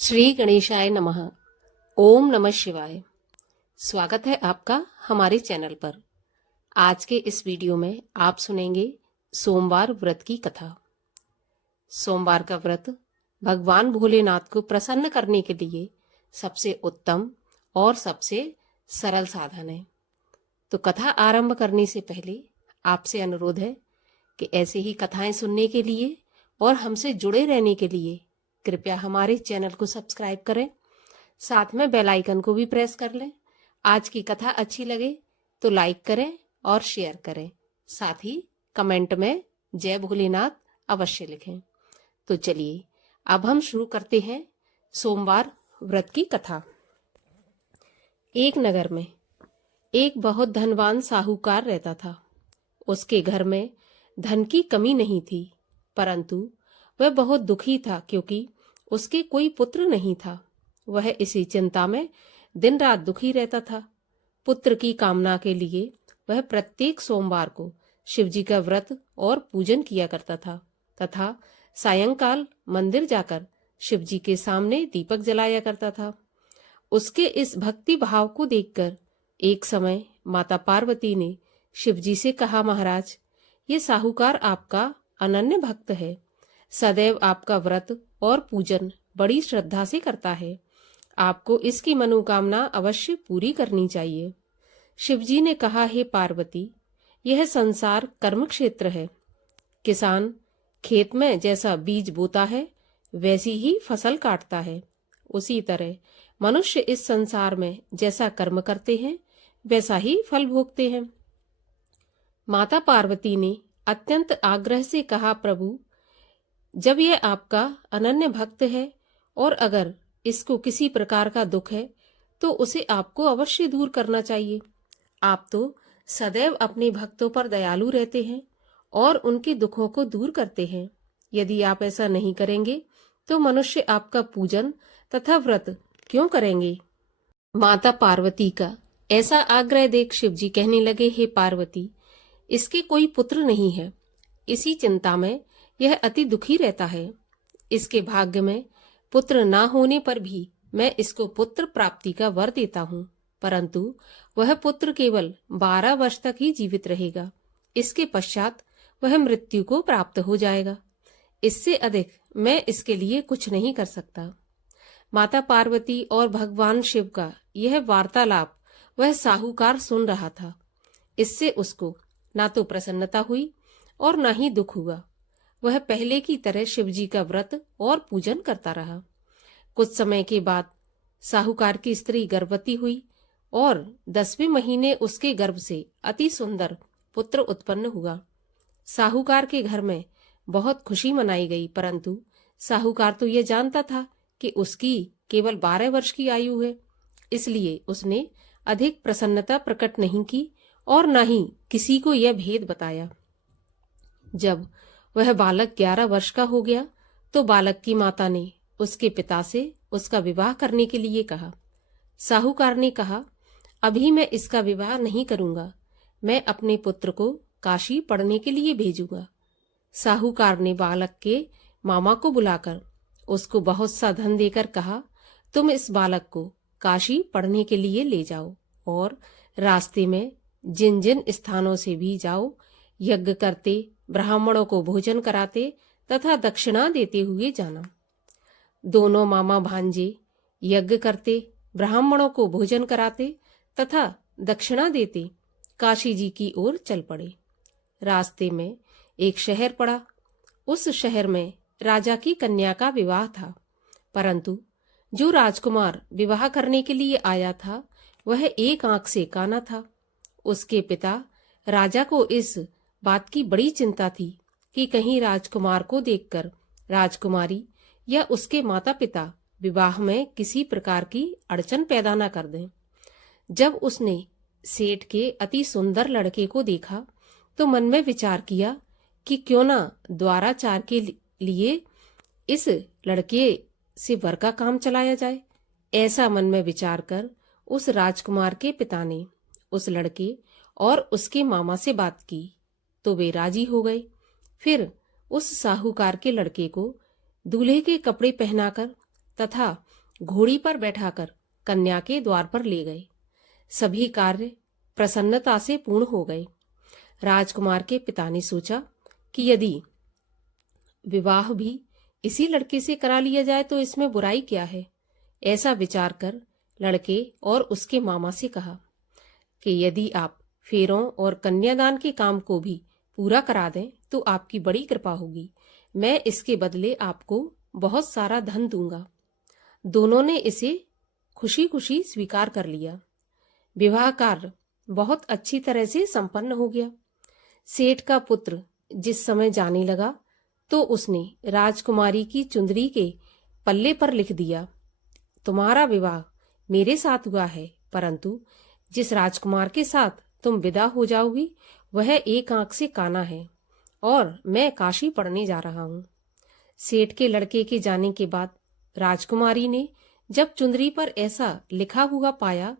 श्री गणेशाय नमः। ओम नमः शिवाय। स्वागत है आपका हमारे चैनल पर। आज के इस वीडियो में आप सुनेंगे सोमवार व्रत की कथा। सोमवार का व्रत भगवान भोलेनाथ को प्रसन्न करने के लिए सबसे उत्तम और सबसे सरल साधन है। तो कथा आरंभ करने से पहले आपसे अनुरोध है कि ऐसे ही कथाएं सुनने के लिए और हमसे जुड़े रहने के लिए कृपया हमारे चैनल को सब्सक्राइब करें, साथ में बेल आइकन को भी प्रेस कर लें। आज की कथा अच्छी लगे तो लाइक करें और शेयर करें, साथ ही कमेंट में जय भोलेनाथ अवश्य लिखें। तो चलिए अब हम शुरू करते हैं सोमवार व्रत की कथा। एक नगर में एक बहुत धनवान साहूकार रहता था। उसके घर में धन की कमी नहीं थी, परंतु वह बहुत दुखी था क्योंकि उसके कोई पुत्र नहीं था। वह इसी चिंता में दिन रात दुखी रहता था। पुत्र की कामना के लिए वह प्रत्येक सोमवार को शिवजी का व्रत और पूजन किया करता था तथा सायंकाल मंदिर जाकर शिवजी के सामने दीपक जलाया करता था। उसके इस भक्ति भाव को देखकर एक समय माता पार्वती ने शिवजी से कहा, महाराज, ये साहूकार आपका अनन्य भक्त है, सदैव आपका व्रत और पूजन बड़ी श्रद्धा से करता है। आपको इसकी मनोकामना अवश्य पूरी करनी चाहिए। शिवजी ने कहा, हे पार्वती, यह संसार कर्म क्षेत्र है। किसान खेत में जैसा बीज बोता है वैसी ही फसल काटता है। उसी तरह मनुष्य इस संसार में जैसा कर्म करते हैं वैसा ही फल भोगते हैं। माता पार्वती ने अत्यंत आग्रह से कहा, प्रभु, जब यह आपका अनन्य भक्त है और अगर इसको किसी प्रकार का दुख है तो उसे आपको अवश्य दूर करना चाहिए। आप तो सदैव अपने भक्तों पर दयालु रहते हैं और उनके दुखों को दूर करते हैं। यदि आप ऐसा नहीं करेंगे तो मनुष्य आपका पूजन तथा व्रत क्यों करेंगे? माता पार्वती का ऐसा आग्रह देख शिवजी कहने लगे, हे पार्वती, इसके कोई पुत्र नहीं है। इसी चिंता में यह अति दुखी रहता है। इसके भाग्य में पुत्र ना होने पर भी मैं इसको पुत्र प्राप्ति का वर देता हूँ, परंतु वह पुत्र केवल 12 वर्ष तक ही जीवित रहेगा। इसके पश्चात वह मृत्यु को प्राप्त हो जाएगा। इससे अधिक मैं इसके लिए कुछ नहीं कर सकता। माता पार्वती और भगवान शिव का यह वार्तालाप वह साहूकार सुन रहा था। इससे उसको ना तो प्रसन्नता हुई और ना ही दुख हुआ। वह पहले की तरह शिवजी का व्रत और पूजन करता रहा। कुछ समय के बाद साहूकार की स्त्री गर्भवती हुई और 10वें महीने उसके गर्भ से अति सुंदर पुत्र उत्पन्न हुआ। साहूकार के घर में बहुत खुशी मनाई गई, परंतु साहूकार तो यह जानता था कि उसकी केवल 12 वर्ष की आयु है, इसलिए उसने अधिक प्रसन्नता प्रकट नहीं की और न ही किसी को यह भेद बताया। जब वह बालक 11 वर्ष का हो गया तो बालक की माता ने उसके पिता से उसका विवाह करने के लिए कहा। साहूकार ने कहा, अभी मैं इसका विवाह नहीं करूंगा, मैं अपने पुत्र को काशी पढ़ने के लिए भेजूंगा। साहूकार ने बालक के मामा को बुलाकर उसको बहुत सा धन देकर कहा, तुम इस बालक को काशी पढ़ने के लिए ले जाओ और रास्ते में जिन जिन स्थानों से भी जाओ, यज्ञ करते, ब्राह्मणों को भोजन कराते तथा दक्षिणा देते हुए जाना। दोनों मामा भांजे यज्ञ करते, ब्राह्मणों को भोजन कराते तथा दक्षिणा देते काशी जी की ओर चल पड़े। रास्ते में एक शहर पड़ा। उस शहर में राजा की कन्या का विवाह था, परंतु जो राजकुमार विवाह करने के लिए आया था वह एक आंख से काना था। उसके पिता राजा को इस बात की बड़ी चिंता थी कि कहीं राजकुमार को देखकर राजकुमारी या उसके माता पिता विवाह में किसी प्रकार की अड़चन पैदा न कर दें। जब उसने सेठ के अति सुंदर लड़के को देखा तो मन में विचार किया कि क्यों ना द्वाराचार के लिए इस लड़के से वर का काम चलाया जाए। ऐसा मन में विचार कर उस राजकुमार के पिता ने उस लड़के और उसके मामा से बात की तो वे राजी हो गए। फिर उस साहूकार के लड़के को दूल्हे के कपड़े पहनाकर तथा घोड़ी पर बैठाकर कन्या के द्वार पर ले गए। सभी कार्य प्रसन्नता से पूर्ण हो गए। राजकुमार के पिता ने सोचा कि यदि विवाह भी इसी लड़के से करा लिया जाए तो इसमें बुराई क्या है। ऐसा विचार कर लड़के और उसके मामा से कहा कि यदि आप फेरों और कन्यादान के काम को भी पूरा करा दें तो आपकी बड़ी कृपा होगी। मैं इसके बदले आपको बहुत सारा धन दूंगा। दोनों ने इसे खुशी खुशी स्वीकार कर लिया। विवाह कार्य बहुत अच्छी तरह से संपन्न हो गया। सेठ का पुत्र जिस समय जाने लगा तो उसने राजकुमारी की चुंदरी के पल्ले पर लिख दिया, तुम्हारा विवाह मेरे साथ हुआ है, परंतु जिस राजकुमार के साथ तुम विदा हो जाओगी वह एक आंख से काना है और मैं काशी पढ़ने जा रहा हूँ। सेठ के लड़के के जाने के बाद राजकुमारी ने जब चुंदरी पर ऐसा लिखा हुआ पाया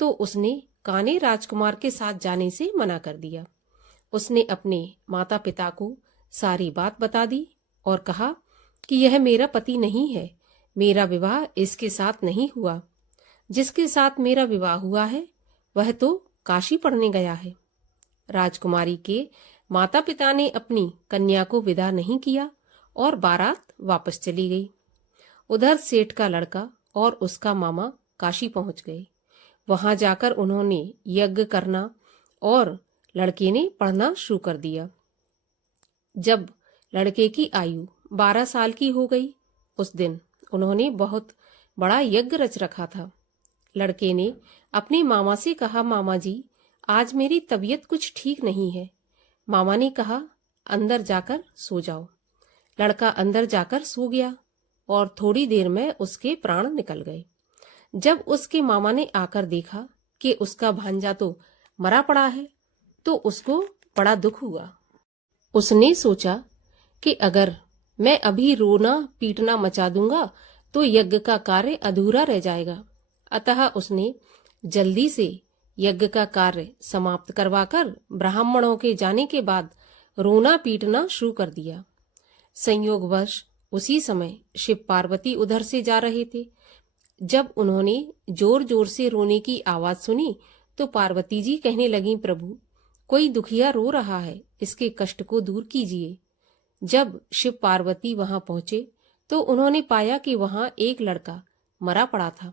तो उसने काने राजकुमार के साथ जाने से मना कर दिया। उसने अपने माता पिता को सारी बात बता दी और कहा कि यह मेरा पति नहीं है, मेरा विवाह इसके साथ नहीं हुआ। जिसके साथ मेरा विवाह हुआ है वह तो काशी पढ़ने गया है। राजकुमारी के माता पिता ने अपनी कन्या को विदा नहीं किया और बारात वापस चली गई। उधर सेठ का लड़का और उसका मामा काशी पहुंच गए। वहां जाकर उन्होंने यज्ञ करना और लड़के ने पढ़ना शुरू कर दिया। जब लड़के की आयु 12 साल की हो गई, उस दिन उन्होंने बहुत बड़ा यज्ञ रच रखा था। लड़के ने अपने मामा से कहा, मामा जी आज मेरी तबीयत कुछ ठीक नहीं है। मामा ने कहा, अंदर जाकर सो जाओ। लड़का अंदर जाकर सो गया और थोड़ी देर में उसके प्राण निकल गए। जब उसके मामा ने आकर देखा कि उसका भांजा तो मरा पड़ा है तो उसको बड़ा दुख हुआ। उसने सोचा कि अगर मैं अभी रोना पीटना मचा दूंगा तो यज्ञ का कार्य अधूरा रह जाएगा। अतः उसने जल्दी से यज्ञ का कार्य समाप्त करवाकर ब्राह्मणों के जाने के बाद रोना पीटना शुरू कर दिया। संयोगवश उसी समय शिव पार्वती उधर से जा रहे थे। जब उन्होंने जोर जोर से रोने की आवाज सुनी तो पार्वती जी कहने लगीं, प्रभु कोई दुखिया रो रहा है, इसके कष्ट को दूर कीजिए। जब शिव पार्वती वहां पहुंचे तो उन्होंने पाया कि वहां एक लड़का मरा पड़ा था।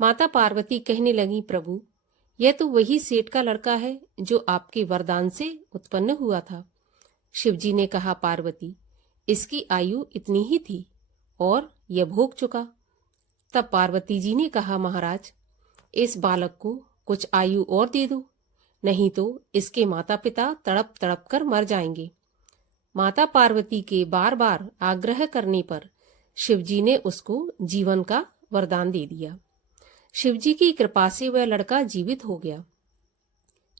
माता पार्वती कहने लगी, प्रभु यह तो वही सेठ का लड़का है जो आपके वरदान से उत्पन्न हुआ था। शिवजी ने कहा, पार्वती इसकी आयु इतनी ही थी और यह भोग चुका। तब पार्वती जी ने कहा, महाराज इस बालक को कुछ आयु और दे दो, नहीं तो इसके माता पिता तड़प तड़प कर मर जाएंगे। माता पार्वती के बार बार आग्रह करने पर शिवजी ने उसको जीवन का वरदान दे दिया। शिवजी की कृपा से वह लड़का जीवित हो गया।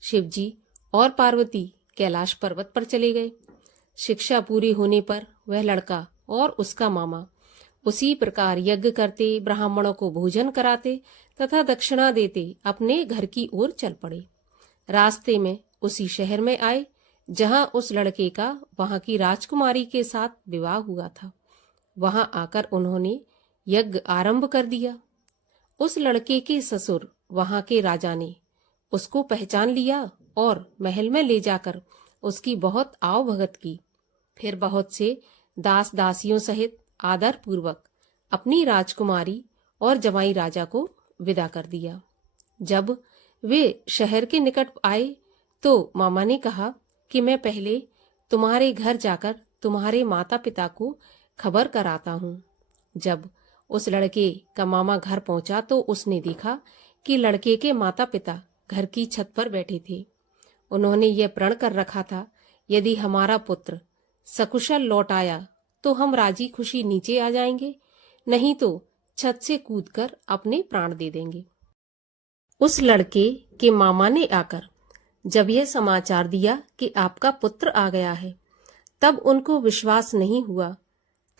शिवजी और पार्वती कैलाश पर्वत पर चले गए। शिक्षा पूरी होने पर वह लड़का और उसका मामा उसी प्रकार यज्ञ करते, ब्राह्मणों को भोजन कराते तथा दक्षिणा देते अपने घर की ओर चल पड़े। रास्ते में उसी शहर में आए जहां उस लड़के का वहां की राजकुमारी के साथ विवाह हुआ था। वहां आकर उन्होंने यज्ञ आरंभ कर दिया। उस लड़के के ससुर वहां के राजा ने उसको पहचान लिया और महल में ले जाकर उसकी बहुत आव भगत की। फिर बहुत से दास दासियों सहित आदर पूर्वक अपनी राजकुमारी और जमाई राजा को विदा कर दिया। जब वे शहर के निकट आए तो मामा ने कहा कि मैं पहले तुम्हारे घर जाकर तुम्हारे माता पिता को खबर कराता हूँ। जब उस लड़के का मामा घर पहुंचा तो उसने देखा कि लड़के के माता पिता घर की छत पर बैठे थे। उन्होंने यह प्रण कर रखा था, यदि हमारा पुत्र सकुशल लौट आया तो हम राजी खुशी नीचे आ जाएंगे, नहीं तो छत से कूदकर अपने प्राण दे देंगे। उस लड़के के मामा ने आकर जब यह समाचार दिया कि आपका पुत्र आ गया है, तब उनको विश्वास नहीं हुआ।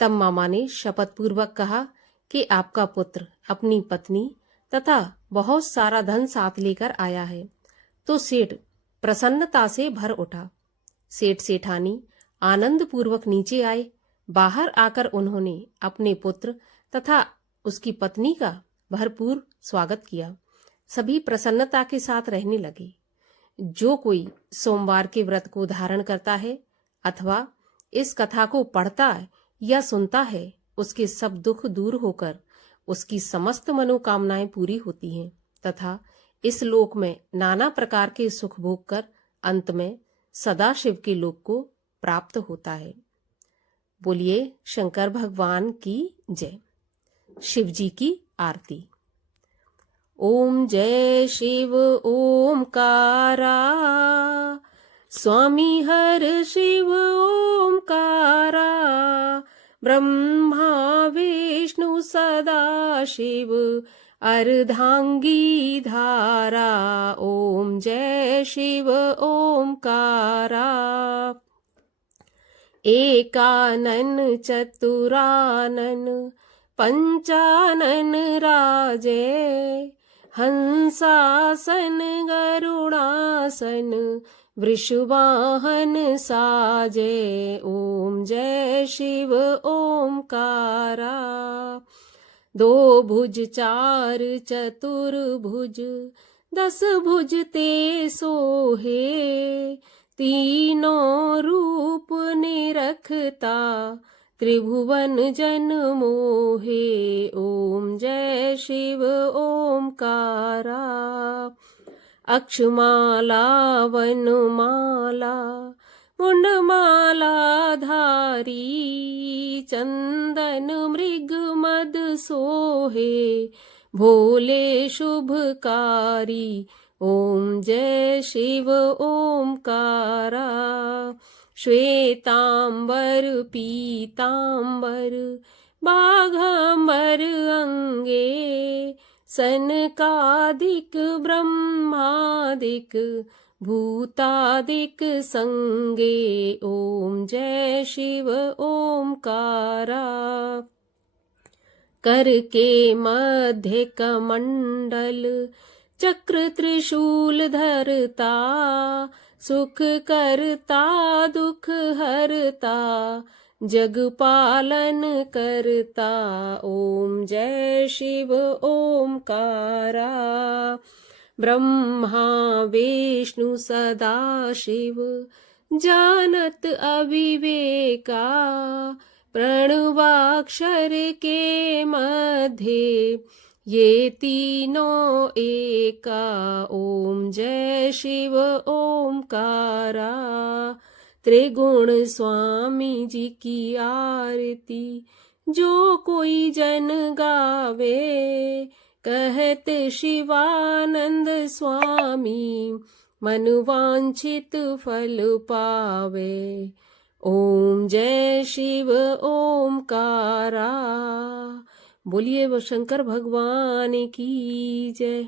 तब मामा ने शपथ पूर्वक कहा कि आपका पुत्र अपनी पत्नी तथा बहुत सारा धन साथ लेकर आया है। तो सेठ प्रसन्नता से भर उठा। सेठ सेठानी आनंद पूर्वक नीचे आए। बाहर आकर उन्होंने अपने पुत्र तथा उसकी पत्नी का भरपूर स्वागत किया। सभी प्रसन्नता के साथ रहने लगे। जो कोई सोमवार के व्रत को धारण करता है अथवा इस कथा को पढ़ता या सुनता है, उसके सब दुख दूर होकर उसकी समस्त मनोकामनाएं पूरी होती हैं तथा इस लोक में नाना प्रकार के सुख भोग कर अंत में सदाशिव के लोक को प्राप्त होता है। बोलिए शंकर भगवान की जय। शिव जी की आरती। ओम जय शिव ओमकारा, स्वामी हर शिव ओमकारा, ब्रह्मा विष्णु सदा शिव अर्धांगी धारा। ओम जय शिव ओमकारा। एकानन चतुरानन पंचानन राजे, हंसासन गरुड़ासन वृषवाहन साजे। ओम जय शिव ओमकारा। दो भुज चार चतुर्भुज, 10 भुज ते सोहे, तीनों रूप निरखता त्रिभुवन जन मोहे। ओम जय शिव ओमकारा। अक्षमाला वनमाला मुंडमाला धारी, चंदन मृग मद सोहे, भोले शुभकारी। ओम जय शिव ओमकारा। श्वेतांबर पीतांबर बाघांबर अंगे, सनकादिक ब्रह्मादिक भूतादिक संगे। ओम जय शिव ओमकारा। कर के मध्य कमंडल चक्र त्रिशूल धरता, सुख करता दुख हरता, जग पालन करता। ओम जय शिव ओमकारा। ब्रह्मा विष्णु सदा शिव जानत अविवेका, प्रणवाक्षर के मध्य ये तीनों एका। ओम जय शिव ओमकारा। त्रिगुण स्वामी जी की आरती जो कोई जन गावे, कहत शिवानंद स्वामी मन वांछित फल पावे। ओम जय शिव ओमकारा। बोलिए वो शंकर भगवान की जय।